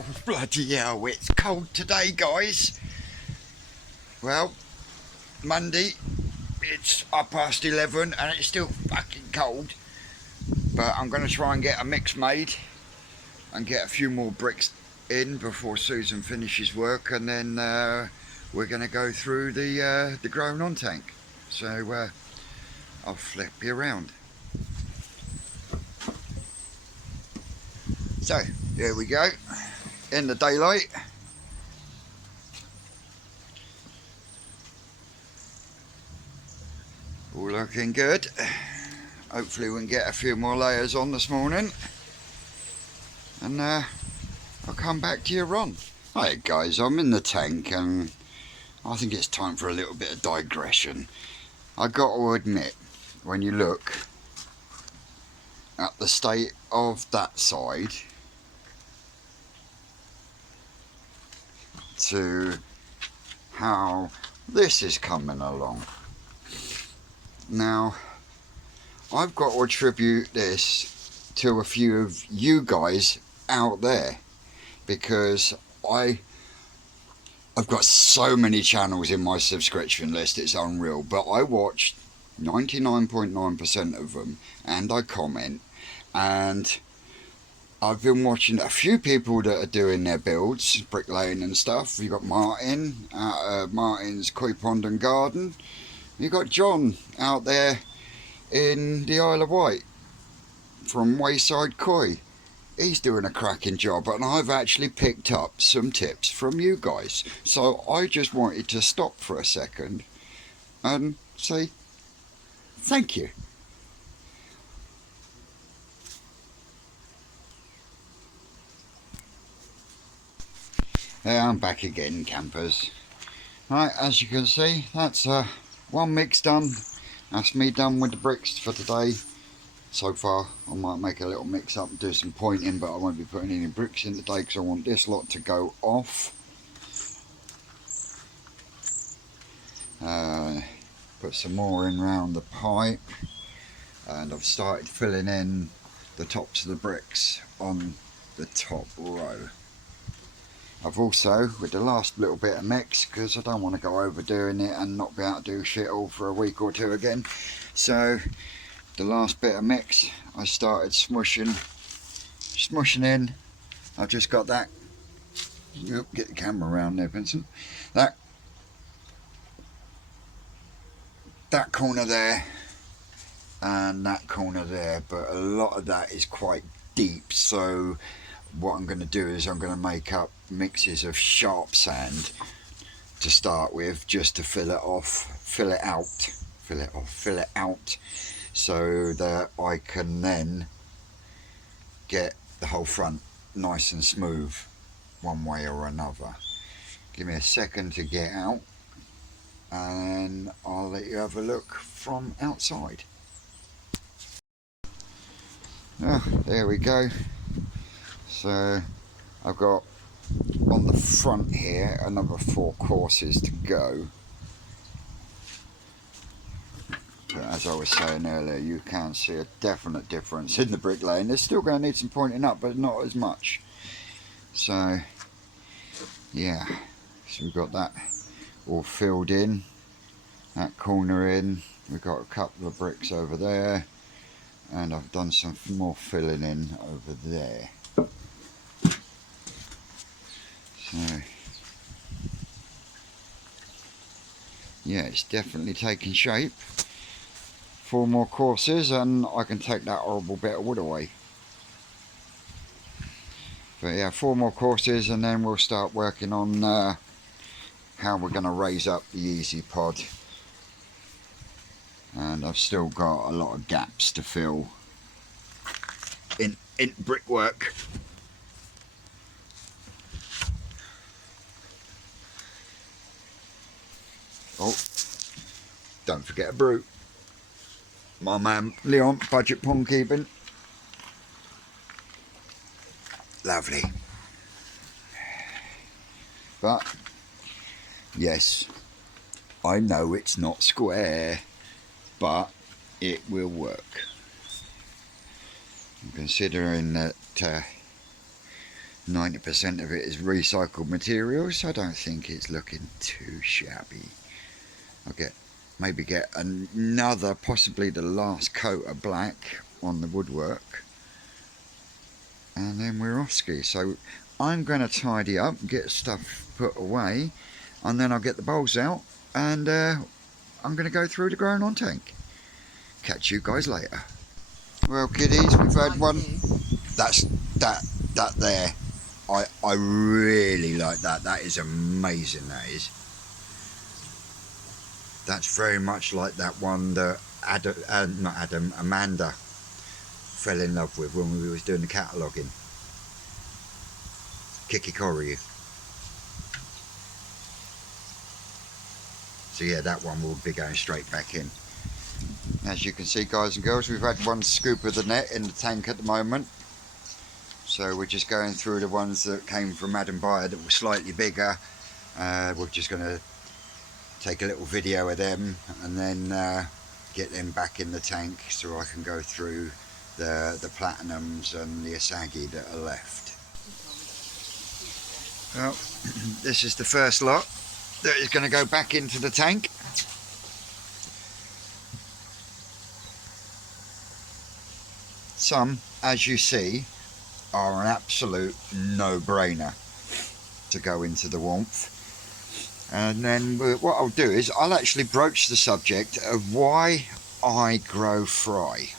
Oh, bloody hell, it's cold today, guys. Well, Monday, it's 11:30 and it's still fucking cold. But I'm going to try and get a mix made and get a few more bricks in before Susan finishes work, and then we're going to go through the grown on tank. So I'll flip you around. So here we go, in the daylight. All looking good. Hopefully we can get a few more layers on this morning, and I'll come back to you, Ron. Hi guys, I'm in the tank and I think it's time for a little bit of digression. I got to admit, when you look at the state of that side to how this is coming along, now I've got to attribute this to a few of you guys out there, because I've got so many channels in my subscription list, it's unreal, but I watch 99.9% of them and I comment, and I've been watching a few people that are doing their builds, bricklaying and stuff. You've got Martin out Martin's Koi Pond and Garden. You've got John out there in the Isle of Wight from Wayside Koi. He's doing a cracking job, and I've actually picked up some tips from you guys. So I just wanted to stop for a second and say thank you. I'm back again, campers. Right, as you can see, that's one mix done. That's me done with the bricks for today. So far, I might make a little mix up and do some pointing, but I won't be putting any bricks in today because I want this lot to go off. Put some more in round the pipe, and I've started filling in the tops of the bricks on the top row. I've also, with the last little bit of mix, because I don't want to go overdoing it and not be able to do shit all for a week or two again, so the last bit of mix I started smushing in. I've just got that, get the camera around there, Vincent, that corner there and that corner there, but a lot of that is quite deep, so what I'm going to do is I'm going to make up mixes of sharp sand to start with, just to fill it out, so that I can then get the whole front nice and smooth one way or another. Give me a second to get out and I'll let you have a look from outside. Oh, there we go. So I've got on the front here another 4 courses to go, but as I was saying earlier, you can see a definite difference in the bricklaying. They're still going to need some pointing up, but not as much. So yeah, so we've got that all filled in, that corner in, we've got a couple of bricks over there, and I've done some more filling in over there. So yeah, it's definitely taking shape. 4 more courses and I can take that horrible bit of wood away. But yeah, 4 more courses and then we'll start working on how we're going to raise up the Easy Pod. And I've still got a lot of gaps to fill in brickwork. Oh, don't forget a brew. My man Leon, budget pond keeping. Lovely. But yes, I know it's not square, but it will work. Considering that 90% of it is recycled materials, so I don't think it's looking too shabby. I'll maybe get another, possibly the last coat of black on the woodwork, and then we're off ski. So I'm going to tidy up, get stuff put away, and then I'll get the bowls out, and I'm going to go through the growing on tank. Catch you guys later. Well, kiddies, we've had one. That's that there. I really like that. That is amazing. That is. That's very much like that one that Amanda fell in love with when we was doing the cataloguing. Kikikori. So yeah, that one will be going straight back in. As you can see, guys and girls, we've had one scoop of the net in the tank at the moment. So we're just going through the ones that came from Adam Bayer that were slightly bigger. We're just going to take a little video of them and then get them back in the tank so I can go through the platinums and the Asagi that are left. Well, this is the first lot that is going to go back into the tank. Some, as you see, are an absolute no-brainer to go into the warmth. And then what I'll do is I'll actually broach the subject of why I grow fry.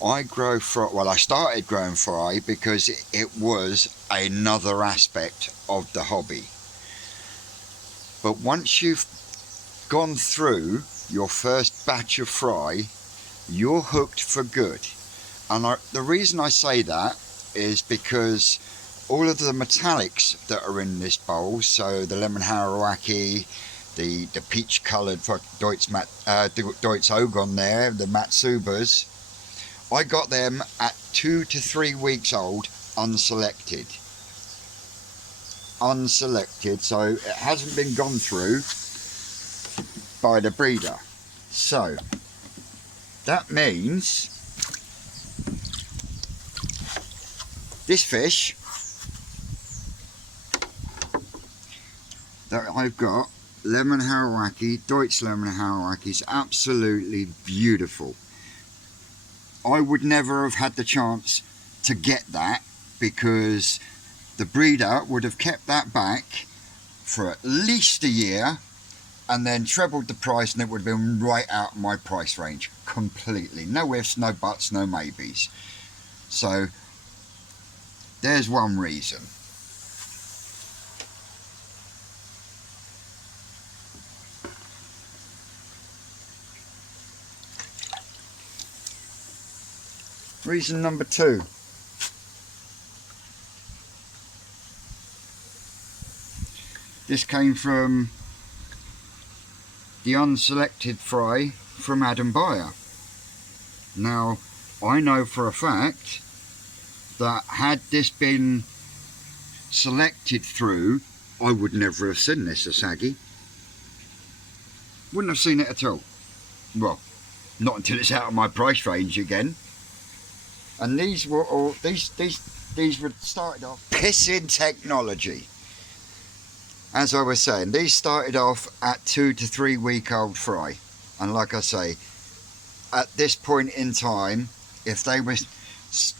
Well, I started growing fry because it was another aspect of the hobby. But once you've gone through your first batch of fry, you're hooked for good. And the reason I say that is because all of the metallics that are in this bowl, so the lemon harawaki, the peach coloured Deutz Ogon there, the Matsubas, I got them at 2 to 3 weeks old, unselected, so it hasn't been gone through by the breeder. So that means this fish that I've got, lemon harawaki, Deutz lemon harawaki, is absolutely beautiful. I would never have had the chance to get that because the breeder would have kept that back for at least a year and then trebled the price, and it would have been right out of my price range completely. No ifs, no buts, no maybes. So there's one reason. Reason number 2. This came from the unselected fry from Adam Bayer. Now, I know for a fact that had this been selected through, I would never have seen this Asagi. Wouldn't have seen it at all. Well, not until it's out of my price range again. And these were all these were started off pissing technology. As I was saying, these started off at 2 to 3 week old fry, and like I say, at this point in time, if they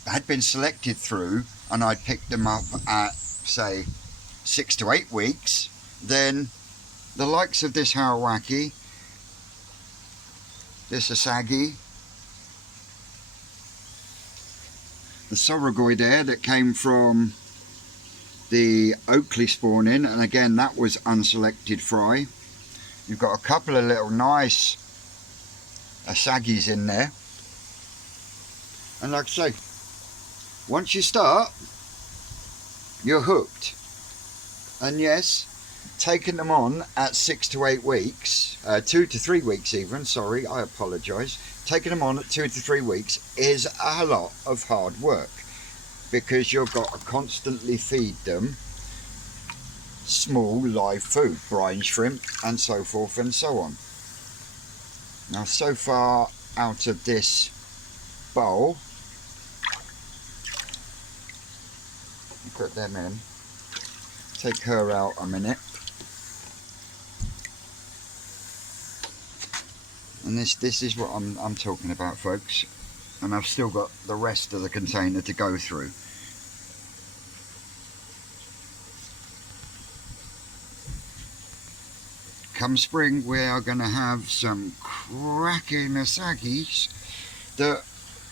had been selected through and I'd picked them up at say 6 to 8 weeks, then the likes of this harawaki, this Asagi, the Sorogoi there that came from the Oakley spawning, and again that was unselected fry. You've got a couple of little nice Asagis in there, and like I say, once you start, you're hooked. And yes, taking them on at 6 to 8 weeks, 2 to 3 weeks even, sorry, I apologise, taking them on at 2 to 3 weeks is a lot of hard work, because you've got to constantly feed them small live food, brine shrimp and so forth and so on. Now so far out of this bowl, put them in. Take her out a minute. And this is what I'm talking about, folks. And I've still got the rest of the container to go through. Come spring, we are going to have some cracking Asagis that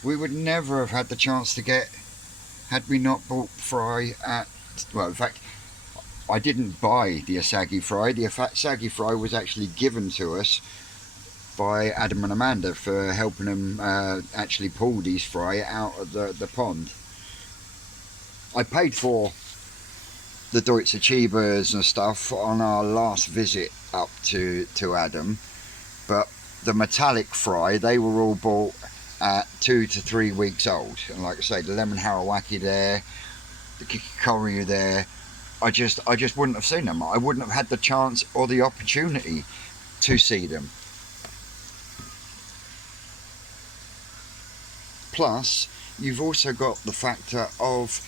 we would never have had the chance to get had we not bought fry at, well, in fact, I didn't buy the Asagi fry. The Asagi fry was actually given to us by Adam and Amanda for helping them actually pull these fry out of the pond. I paid for the Deutsche Chibas and stuff on our last visit up to Adam, but the metallic fry, they were all bought at 2 to 3 weeks old. And like I say, the lemon harawaki there, the kikikoru there, I just wouldn't have seen them. I wouldn't have had the chance or the opportunity to see them. Plus, you've also got the factor of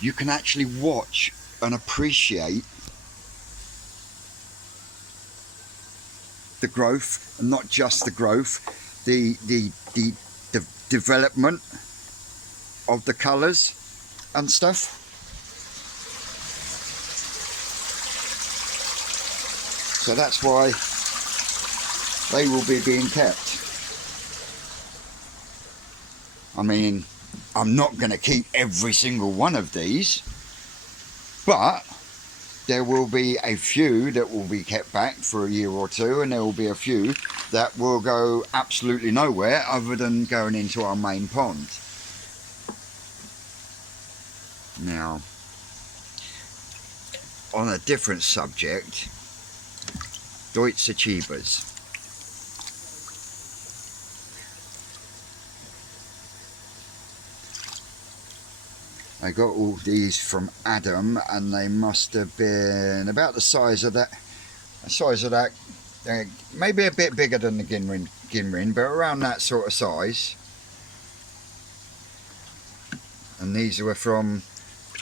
you can actually watch and appreciate the growth, and not just the growth, the development of the colours and stuff. So that's why they will be being kept. I mean, I'm not going to keep every single one of these, but there will be a few that will be kept back for a year or two, and there will be a few that will go absolutely nowhere other than going into our main pond. Now, on a different subject, Deutsche Chibas. I got all these from Adam, and they must have been about the size of that, maybe a bit bigger than the Ginrin, but around that sort of size. And these were from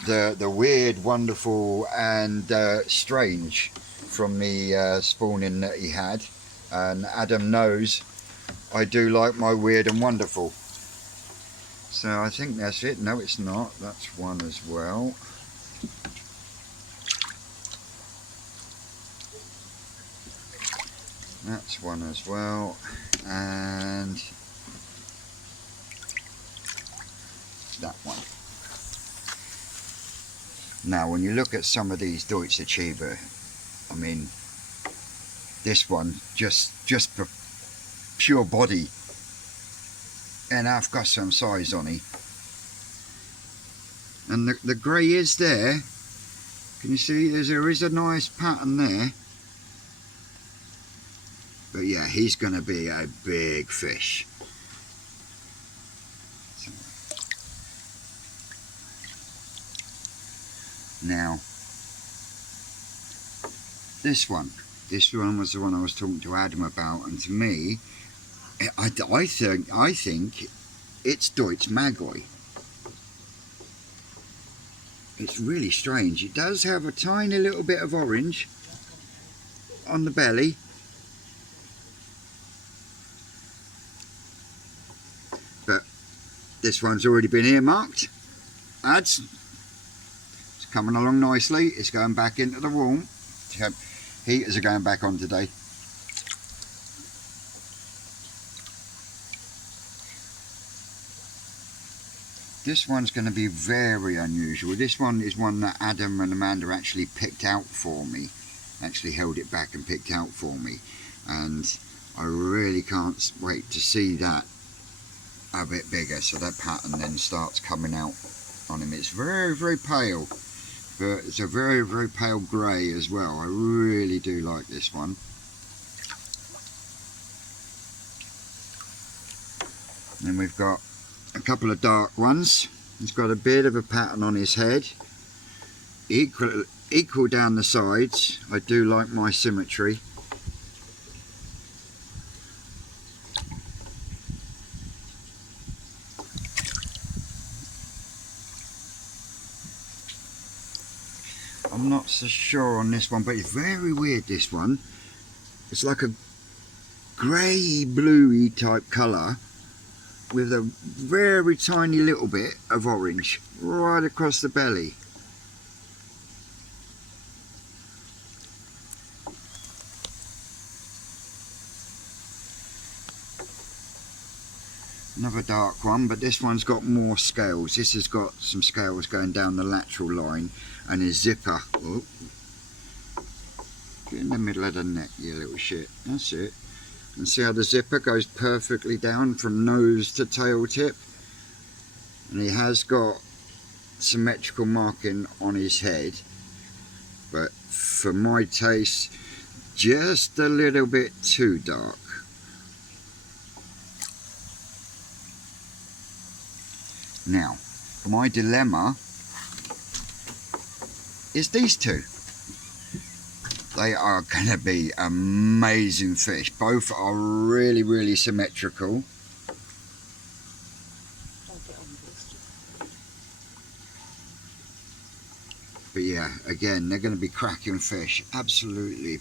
the weird, wonderful, and strange from the spawning that he had. And Adam knows I do like my weird and wonderful. So I think that's it. No, it's not. That's one as well. That's one as well. And that one. Now, when you look at some of these Deutsche Chiba, I mean, this one, just for pure body, and I've got some size on it. And the grey is there. Can you see there is a nice pattern there? But yeah, he's going to be a big fish. So, now, this one was the one I was talking to Adam about, and to me, I think it's Deutsch Magoi. It's really strange. It does have a tiny little bit of orange on the belly. But this one's already been earmarked. It's coming along nicely. It's going back into the warm. Heaters are going back on today. This one's going to be very unusual. This one is one that Adam and Amanda actually picked out for me. Actually held it back and picked out for me. And I really can't wait to see that a bit bigger. So that pattern then starts coming out on him. It's very, very pale. But it's a very, very pale grey as well. I really do like this one. Then we've got a couple of dark ones. He's got a bit of a pattern on his head, equal down the sides. I do like my symmetry. I'm not so sure on this one, but it's very weird, this one. It's like a grey bluey type colour with a very tiny little bit of orange right across the belly. Another dark one, but this one's got more scales. This has got some scales going down the lateral line, and his zipper. Oh, get in the middle of the neck, you little shit. That's it. And see how the zipper goes perfectly down from nose to tail tip. And he has got symmetrical marking on his head, but for my taste, just a little bit too dark. Now, my dilemma is these two. They are going to be amazing fish. Both are really, really symmetrical. But yeah, again, they're going to be cracking fish. Absolutely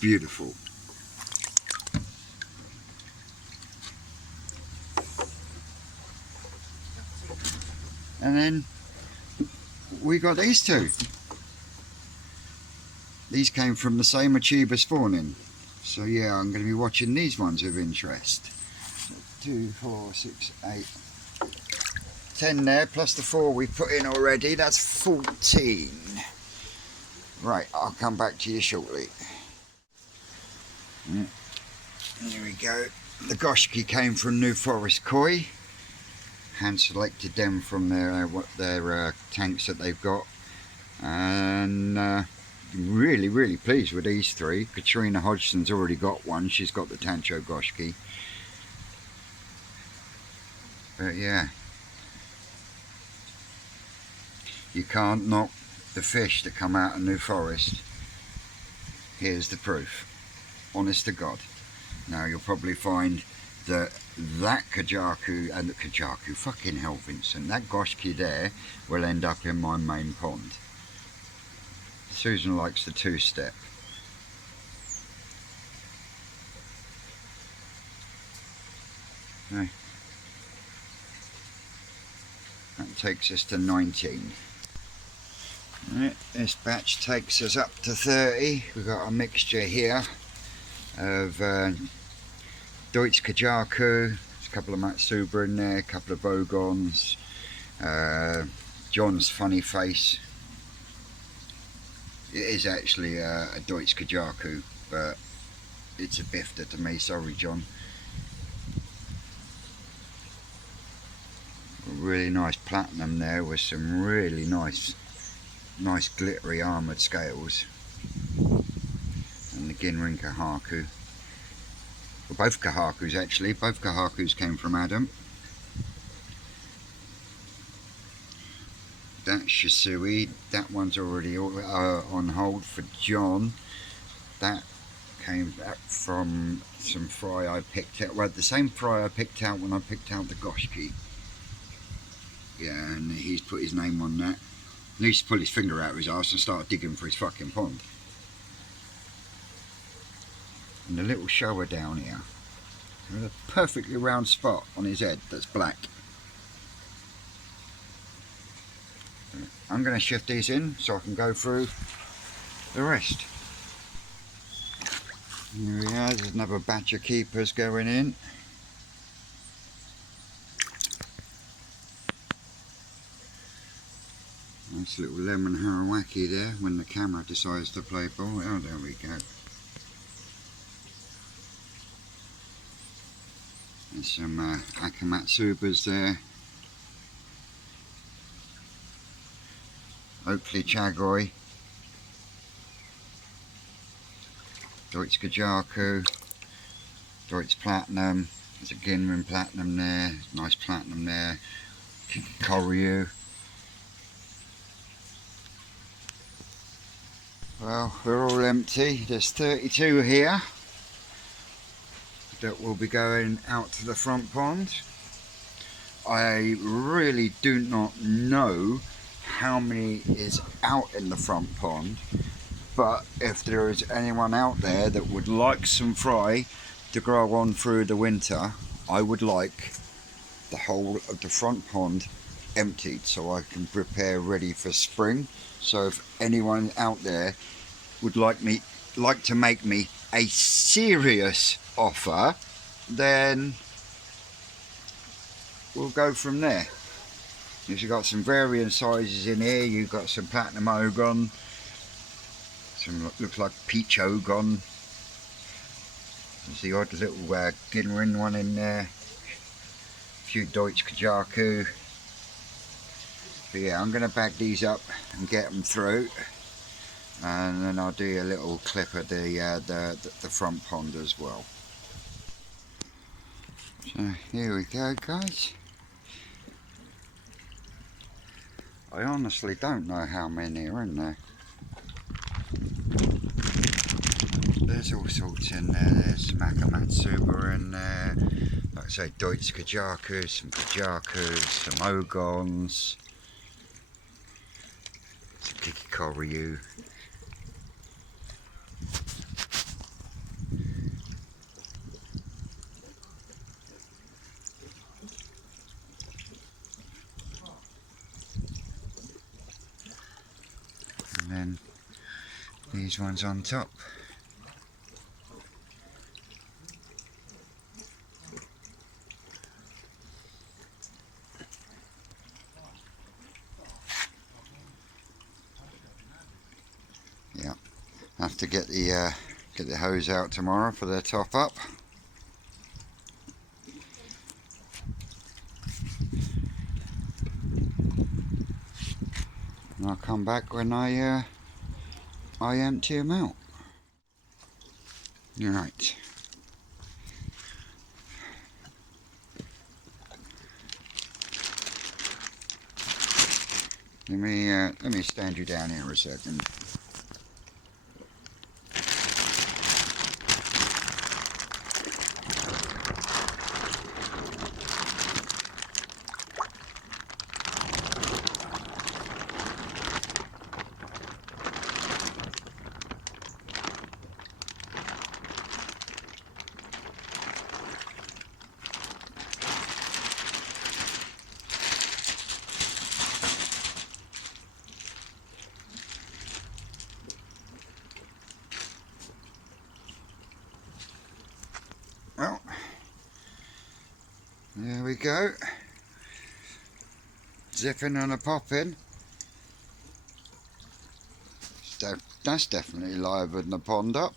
beautiful. And then we got these two. These came from the same Achieva spawning. So yeah, I'm going to be watching these ones with interest. 2, 4, 6, 8, 10 there, plus the 4 we put in already. That's 14. Right, I'll come back to you shortly. Here we go. The Goshki came from New Forest Koi. Hand selected them from their tanks that they've got, and really pleased with these three. Katrina Hodgson's already got one. She's got the Tancho Goshki. But yeah, you can't knock the fish that come out of New Forest. Here's the proof, honest to God. Now you'll probably find that Kajaku and the Kajaku, fucking hell Vincent, that Goshki there will end up in my main pond. Susan likes the 2-step. Okay. That takes us to 19. Right, this batch takes us up to 30. We've got a mixture here of Deutsch Kajaku, there's a couple of Matsuba in there, a couple of Bogons, John's funny face. It is actually a Deutsch Kajaku, but it's a bifter to me, sorry John. A really nice platinum there with some really nice glittery armoured scales. And the Ginrin Kahaku. Well, both Kahakus actually, both Kahakus came from Adam. That's Shisui, that one's already on hold for John. That came back from some fry I picked out, well the same fry I picked out when I picked out the Goshki. Yeah, and he's put his name on that. He needs to pull his finger out of his arse and start digging for his fucking pond. And the little shower down here, with a perfectly round spot on his head that's black. I'm going to shift these in so I can go through the rest. Here we are, there's another batch of keepers going in. Nice little lemon harawaki there when the camera decides to play ball. Oh, there we go. There's some Akamatsubas there. Oakley Chagoi. Deutsch Kajaku. Deutsch Platinum. There's a Ginrin Platinum there. Nice Platinum there. Koryu. Well, we're all empty. There's 32 here that will be going out to the front pond. I really do not know how many is out in the front pond, but if there is anyone out there that would like some fry to grow on through the winter, I would like the whole of the front pond emptied so I can prepare ready for spring. So if anyone out there would like to make me a serious offer, then we'll go from there. You've got some varying sizes in here. You've got some platinum ogon, some looks like peach ogon. There's the odd little Ginrin one in there. A few Deutsch Kajaku. But yeah, I'm going to bag these up and get them through, and then I'll do a little clip of the front pond as well. So here we go, guys. I honestly don't know how many are in there. There's all sorts in there. There's Makamatsuba in there. Like I say, Deutsch Kajaku, some Kajakus, some Ogons, some Kikikoryu. And then these ones on top. Yeah, have to get the hose out tomorrow for their top up. And I'll come back when I empty them out. Right. Let me stand you down here a second. Well, there we go. Zipping and a popping. That's definitely livened the pond up.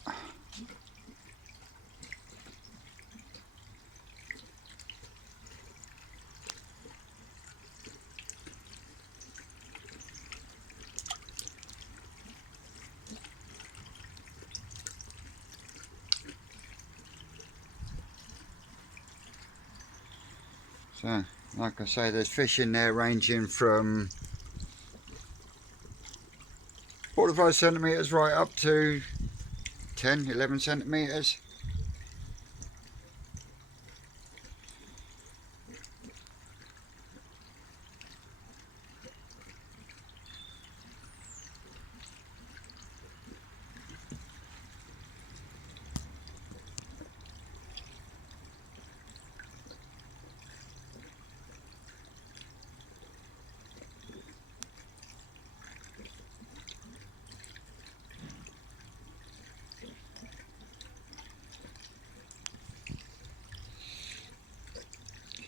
So, like I say, there's fish in there ranging from 45 centimetres right up to 10, 11 centimetres.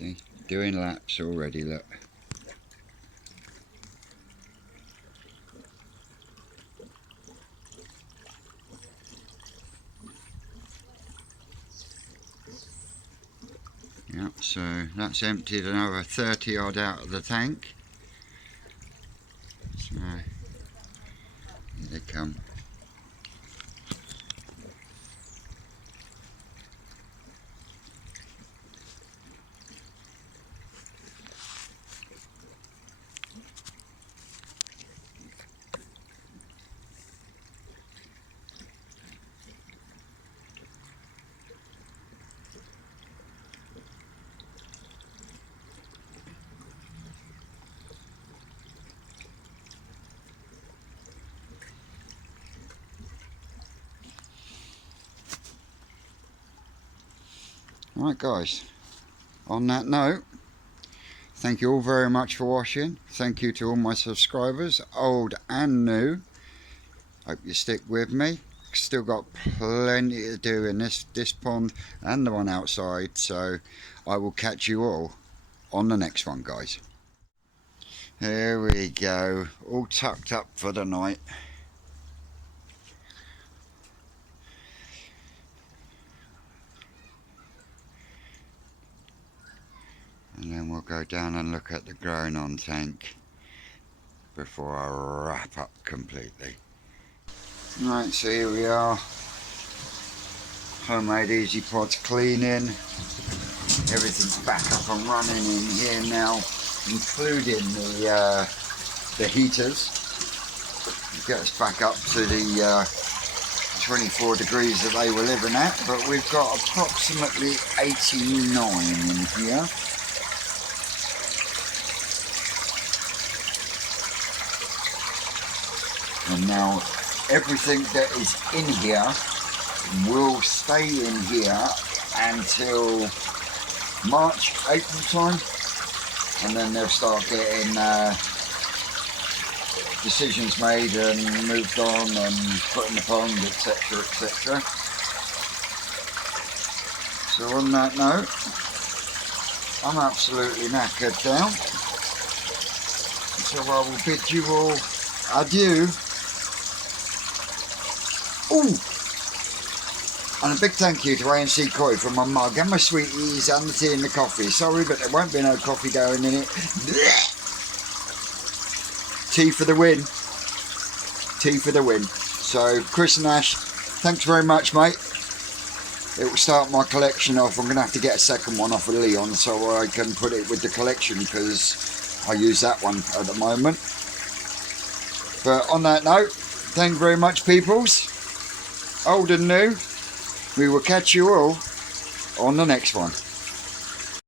See, doing laps already, look. Yeah, so that's emptied another 30 odd out of the tank. So here they come. Right guys, on that note, thank you all very much for watching. Thank you to all my subscribers, old and new. Hope you stick with me. Still got plenty to do in this pond and the one outside, so I will catch you all on the next one, guys. Here we go, all tucked up for the night. And then we'll go down and look at the growing on tank before I wrap up completely. Right, so here we are. Homemade easy pods cleaning. Everything's back up and running in here now, including the heaters. Get us back up to the 24 degrees that they were living at, but we've got approximately 89 in here. And now everything that is in here will stay in here until March, April time, and then they'll start getting decisions made and moved on and put in the pond, etc, etc. So on that note, I'm absolutely knackered now, so I will bid you all adieu. Ooh! And a big thank you to ANC Koi for my mug and my sweeties and the tea and the coffee. Sorry, but there won't be no coffee going in it. Blech! Tea for the win. Tea for the win. So, Chris and Ash, thanks very much, mate. It will start my collection off. I'm going to have to get a second one off of Leon so I can put it with the collection, because I use that one at the moment. But on that note, thank you very much, peoples. Old and new. We will catch you all on the next one.